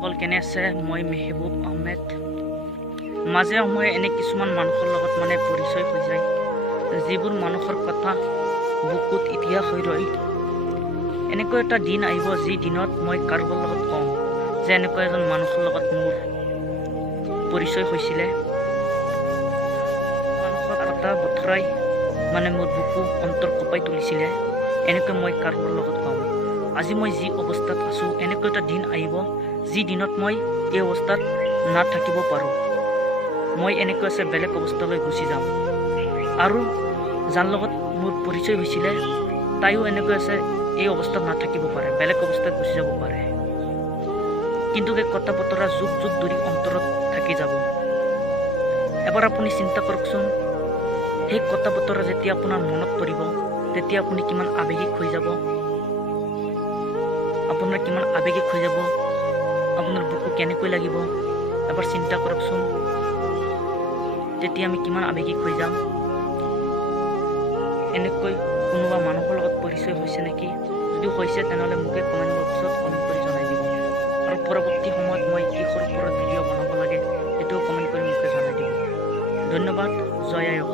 সকল কেনে আছে? মই মেহবুব আহমেদ। মাজে সময়ে এনে কিছুমান মানুহৰ লগত পৰিচয় হৈ যায়, যিবোৰ মানুহৰ কথা বুকুত ইতিহাস হৈ ৰয়। এনেকুৱা এটা দিন আহিব যি দিনত মই কাৰোবাৰ লগত কওঁ যে এনেকুৱা এজন মানুহৰ লগত মোৰ পৰিচয় হৈছিলে। মানুহৰ কথা বতৰাই মোৰ বুকু অন্তৰ কঁপাই তুলিছিলে। এনেকৈ মই কাৰোবাৰ লগত কওঁ। আজি মই যি অৱস্থাত আছোঁ, এনেকুৱা এটা দিন আহিব যি দিনত মই এই অৱস্থাত নাথাকিব পাৰোঁ। মই এনেকৈ আছে বেলেগ অৱস্থালৈ গুচি যাম। আৰু যাৰ লগত মোৰ পৰিচয় হৈছিলে তাইও এনেকৈ আছে এই অৱস্থাত নাথাকিব পাৰে, বেলেগ অৱস্থাত গুচি যাব পাৰে। কিন্তু এই কথা বতৰা যুগ যুগ ধৰি অন্তৰত থাকি যাব। এবাৰ আপুনি চিন্তা কৰকচোন, সেই কথা বতৰা যেতিয়া আপোনাৰ মনত পৰিব তেতিয়া আপুনি কিমান আৱেগিক হৈ যাব। আপোনাৰ কিমান আৱেগিক হৈ যাব, আপোনাৰ বুকু কেনেকৈ লাগিব এবাৰ চিন্তা কৰকচোন। তেতিয়া আমি কিমান আৱেগিক হৈ যাম। এনেকৈ কোনোবা মানুহৰ লগত পৰিচয় হৈছে নেকি? যদি হৈছে তেনেহ'লে মোকে কমেণ্ট বক্সত কমেণ্ট কৰি জনাই দিব। আৰু পৰৱৰ্তী সময়ত মই কিহৰ ওপৰত ভিডিঅ' বনাব লাগে সেইটোও কমেণ্ট কৰি মোকে জনাই দিব। ধন্যবাদ। জয় আই অসম।